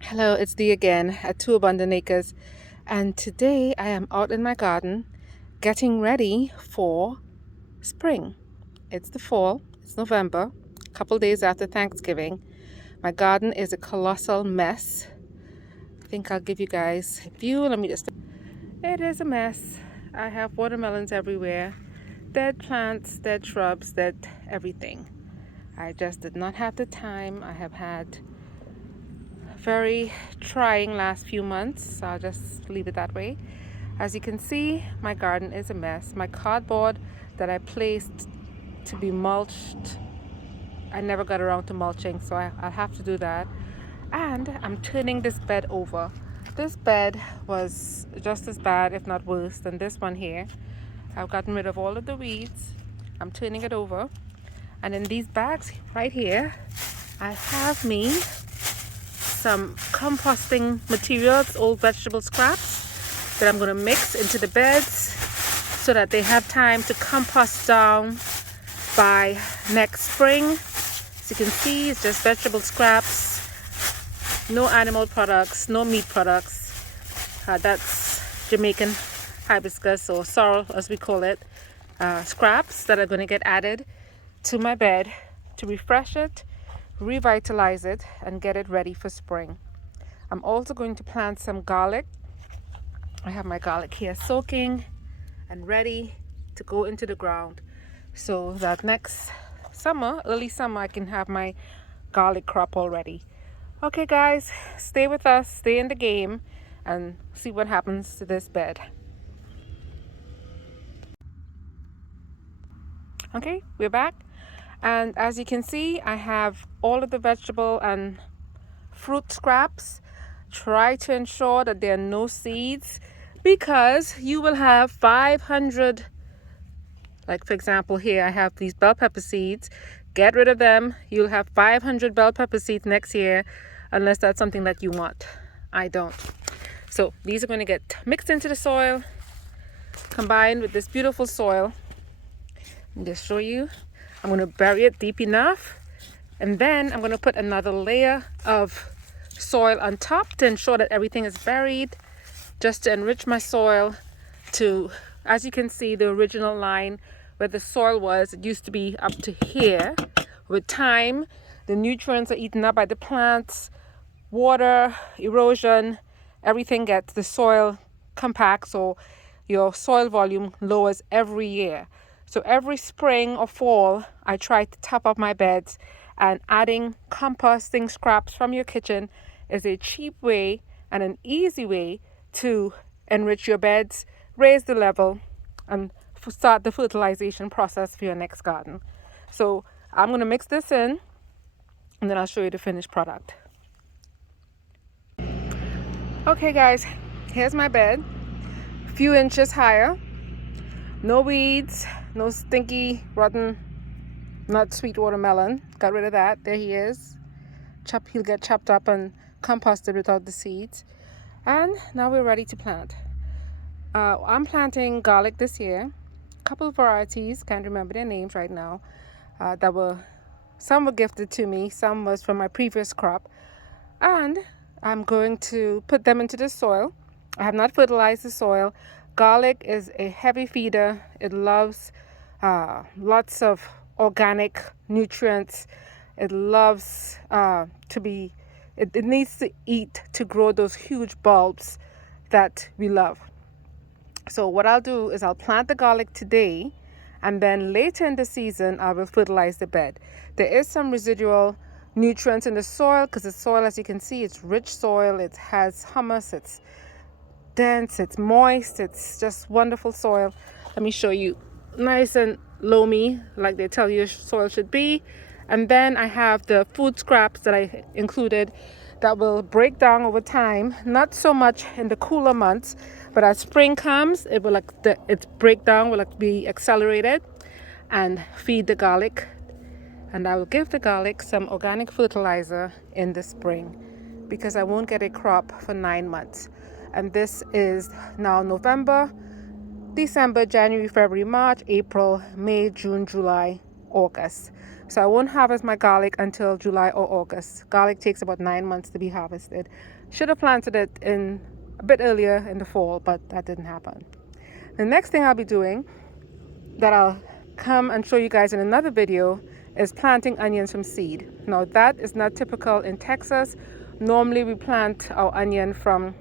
Hello, it's Dee again at Two Abundant Acres, and today I am out in my garden getting ready for spring. It's the fall, it's November, a couple days after Thanksgiving. My garden is a colossal mess. I think I'll give you guys a view. It is a mess. I have watermelons everywhere, dead plants, dead shrubs, dead everything. I just did not have the time. I have had very trying last few months, so I'll just leave it that way. As you can see, my garden is a mess. My cardboard that I placed to be mulched, I never got around to mulching, so I'll have to do that. And I'm turning this bed over. This bed was just as bad, if not worse, than this one here. I've gotten rid of all of the weeds. I'm turning it over. And in these bags right here, I have me some composting materials, old vegetable scraps that I'm going to mix into the beds so that they have time to compost down by next spring. As you can see, it's just vegetable scraps, no animal products, no meat products. That's Jamaican hibiscus, or sorrel as we call it, scraps that are going to get added to my bed to refresh it, revitalize it, and get it ready for spring. I'm also going to plant some garlic. I have my garlic here soaking and ready to go into the ground so that next summer, early summer, I can have my garlic crop already. Okay guys, stay with us, stay in the game, and see what happens to this bed. Okay, we're back. And as you can see, I have all of the vegetable and fruit scraps. Try to ensure that there are no seeds, because you will have 500, like for example here I have these bell pepper seeds. Get rid of them. You'll have 500 bell pepper seeds next year, unless that's something that you want. I don't. So these are going to get mixed into the soil, combined with this beautiful soil. I'll just show you. I'm going to bury it deep enough, and then I'm going to put another layer of soil on top to ensure that everything is buried, just to enrich my soil to, as you can see, the original line where the soil was, it used to be up to here. With time, the nutrients are eaten up by the plants, water, erosion, everything gets the soil compact, so your soil volume lowers every year. So every spring or fall, I try to top up my beds, and adding composting scraps from your kitchen is a cheap way and an easy way to enrich your beds, raise the level, and start the fertilization process for your next garden. So I'm going to mix this in, and then I'll show you the finished product. Okay guys, here's my bed, a few inches higher, no weeds, no stinky, rotten, not sweet watermelon. Got rid of that. There he is. He'll get chopped up and composted without the seeds. And now we're ready to plant. I'm planting garlic this year. A couple of varieties, can't remember their names right now. Some were gifted to me, some was from my previous crop. And I'm going to put them into the soil. I have not fertilized the soil. Garlic is a heavy feeder. It loves lots of organic nutrients. It loves it needs to eat to grow those huge bulbs that we love. So what I'll do is I'll plant the garlic today, and then later in the season I will fertilize the bed. There is some residual nutrients in the soil, because the soil, as you can see, it's rich soil. It has humus, it's dense, it's moist, it's just wonderful soil. Let me show you. Nice and loamy, like they tell you soil should be. And then I have the food scraps that I included that will break down over time, not so much in the cooler months, but as spring comes, its breakdown will be accelerated, and feed the garlic. And I will give the garlic some organic fertilizer in the spring, because I won't get a crop for 9 months. And this is now November, December, January, February, March, April, May, June, July, August. So I won't harvest my garlic until July or August. Garlic takes about 9 months to be harvested. Should have planted it in a bit earlier in the fall, but that didn't happen. The next thing I'll be doing, that I'll come and show you guys in another video, is planting onions from seed. Now that is not typical in Texas. Normally we plant our onion from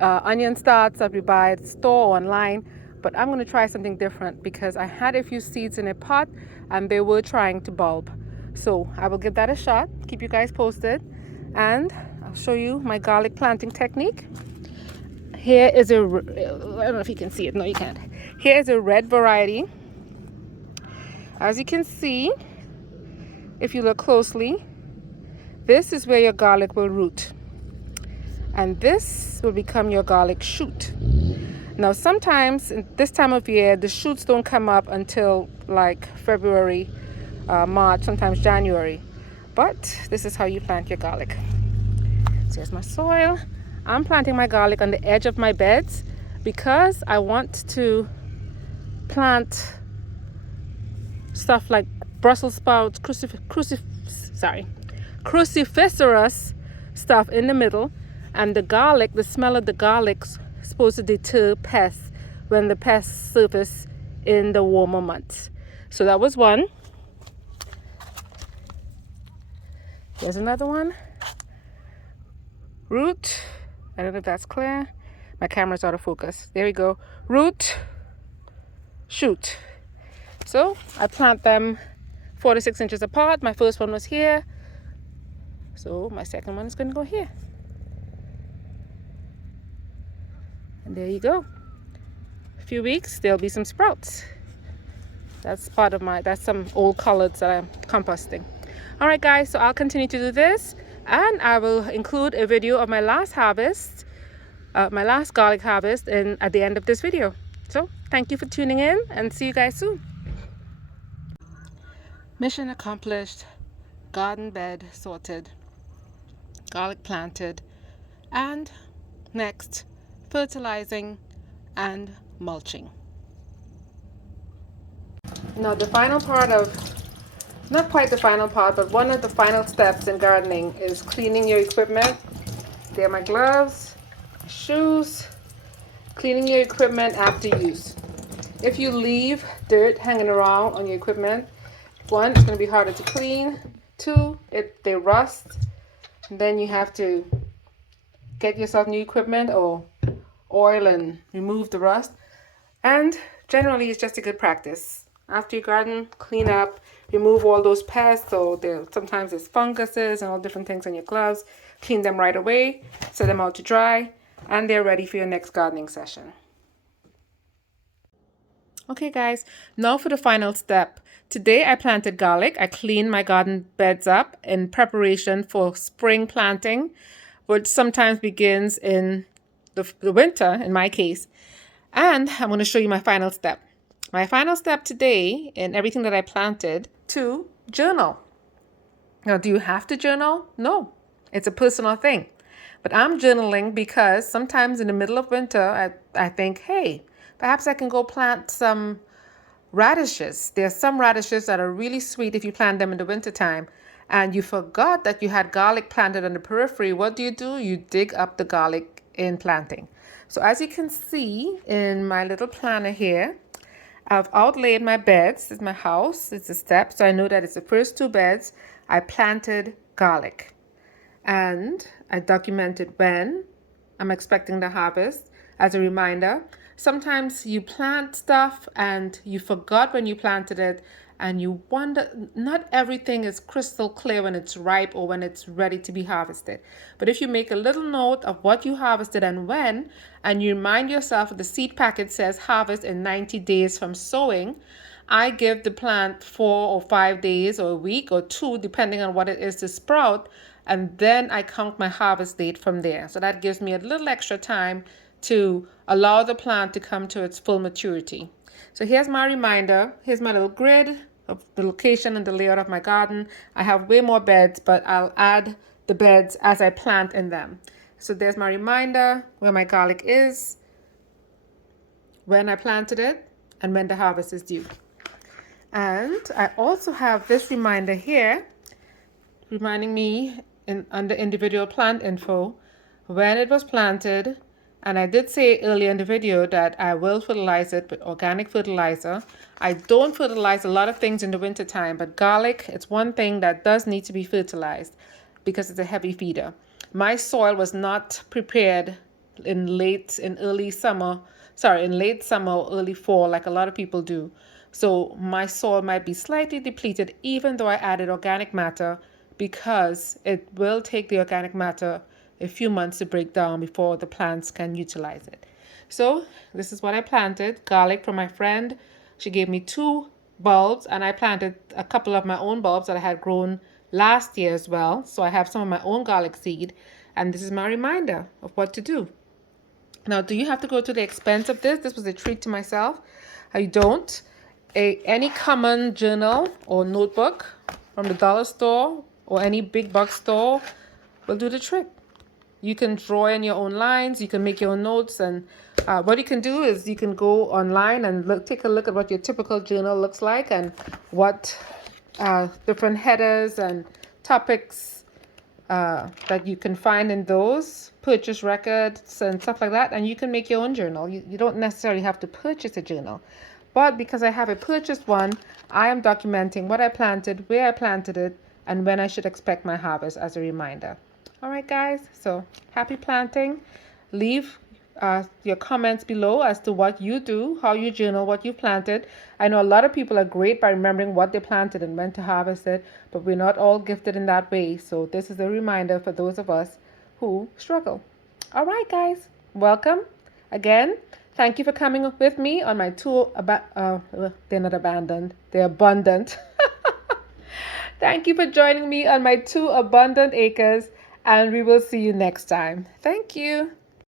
onion starts that we buy at the store or online, but I'm going to try something different because I had a few seeds in a pot and they were trying to bulb. So I will give that a shot, keep you guys posted, and I'll show you my garlic planting technique. Here is I don't know if you can see it. No, you can't. Here is a red variety. As you can see, if you look closely, this is where your garlic will root. And this will become your garlic shoot. Now sometimes in this time of year the shoots don't come up until like February, March, sometimes January, but this is how you plant your garlic. So here's my soil. I'm planting my garlic on the edge of my beds because I want to plant stuff like Brussels sprouts, cruciferous stuff in the middle. And the garlic, the smell of the garlic's supposed to deter pests when the pests surface in the warmer months. So that was one. Here's another one. Root. I don't know if that's clear. My camera's out of focus. There we go. Root, shoot. So I plant them 4 to 6 inches apart. My first one was here. So my second one is going to go here. And there you go. A few weeks, there'll be some sprouts. That's some old collards that I'm composting. All right, guys, so I'll continue to do this, and I will include a video of my last harvest, my last garlic harvest, at the end of this video. So thank you for tuning in, and see you guys soon. Mission accomplished. Garden bed sorted. Garlic planted. And next, fertilizing and mulching. Now the final part not quite the final part, but one of the final steps in gardening is cleaning your equipment. There are my gloves, shoes, cleaning your equipment after use. If you leave dirt hanging around on your equipment, one, it's going to be harder to clean. Two, they rust. And then you have to get yourself new equipment or oil and remove the rust. And generally it's just a good practice. After you garden, clean up, remove all those pests. So sometimes there's funguses and all different things on your gloves. Clean them right away, set them out to dry, and they're ready for your next gardening session. Okay guys, now for the final step. Today I planted garlic. I cleaned my garden beds up in preparation for spring planting, which sometimes begins in the winter in my case. And I'm going to show you my final step. My final step today in everything that I planted, to journal. Now, do you have to journal? No, it's a personal thing. But I'm journaling because sometimes in the middle of winter, I think, hey, perhaps I can go plant some radishes. There are some radishes that are really sweet if you plant them in the wintertime. And you forgot that you had garlic planted on the periphery. What do? You dig up the garlic in planting. So as you can see in my little planner here, I've outlaid my beds. This is my house. It's a step. So I know that it's the first 2 beds. I planted garlic. And I documented when I'm expecting the harvest as a reminder. Sometimes you plant stuff and you forgot when you planted it, and you wonder, not everything is crystal clear when it's ripe or when it's ready to be harvested. But if you make a little note of what you harvested and when, and you remind yourself the seed packet says harvest in 90 days from sowing, I give the plant 4 or 5 days or a week or 2, depending on what it is to sprout, and then I count my harvest date from there. So that gives me a little extra time to allow the plant to come to its full maturity. So here's my reminder. Here's my little grid of the location and the layout of my garden. I have way more beds, but I'll add the beds as I plant in them. So there's my reminder where my garlic is, when I planted it, and when the harvest is due. And I also have this reminder here reminding me under individual plant info when it was planted. And I did say earlier in the video that I will fertilize it with organic fertilizer. I don't fertilize a lot of things in the winter time, but garlic, it's one thing that does need to be fertilized because it's a heavy feeder. My soil was not prepared in late summer, or early fall, like a lot of people do. So my soil might be slightly depleted, even though I added organic matter, because it will take the organic matter a few months to break down before the plants can utilize it. So this is what I planted, garlic from my friend. She gave me 2 bulbs, and I planted a couple of my own bulbs that I had grown last year as well. So I have some of my own garlic seed, and this is my reminder of what to do. Now, do you have to go to the expense of this? This was a treat to myself. I don't. Any common journal or notebook from the dollar store or any big box store will do the trick. You can draw in your own lines, you can make your own notes, and what you can do is you can go online and take a look at what your typical journal looks like and what different headers and topics that you can find in those, purchase records and stuff like that, and you can make your own journal. You don't necessarily have to purchase a journal. But because I have a purchased one, I am documenting what I planted, where I planted it, and when I should expect my harvest as a reminder. All right, guys, so happy planting. Leave your comments below as to what you do, how you journal what you planted. I know a lot of people are great by remembering what they planted and when to harvest it, but we're not all gifted in that way. So this is a reminder for those of us who struggle. All right, guys, welcome again. Thank you for coming with me on my tour. They're not abandoned, they're abundant. Thank you for joining me on my 2 abundant acres, and we will see you next time. Thank you.